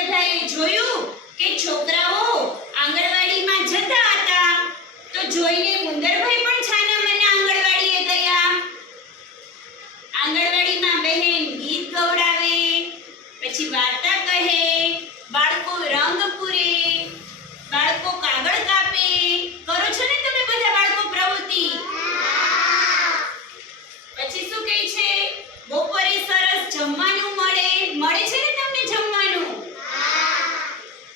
ઉંદરભાઈએ જોયું કે છોકરાઓ આંગણવાડીમાં જતા હતા તો જોઈને ઉંદરભાઈ પણ છાના માના આંગણવાડીએ ગયા. આંગણવાડીમાં બહેન ગીત ગવડાવે, પછી વાર્તા કહે, બાળકો રંગ પૂરે, બાળકો કાગળ કાપે. કરો છો ને તમે બધા બાળકો પ્રવૃત્તિ? પછી શું કહે છે? બપોરે સરસ જમવાનું મળે છે ને તમને જમવાનું?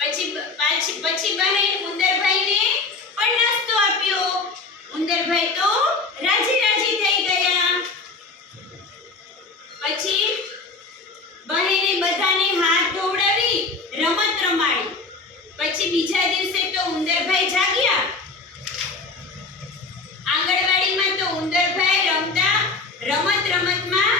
પછી બહેન ઉંદરભાઈને પણ નાસ્તો આપ્યો. ઉંદરભાઈ તો રાજી રાજી થઈ ગયા. પછી બહેને બધાને હાથ ધોવડાવી રમત રમાડી. પછી બીજા દિવસે તો ઉંદરભાઈ જાગ્યા. આંગણવાડીમાં તો ઉંદરભાઈ રમતા રમતમાં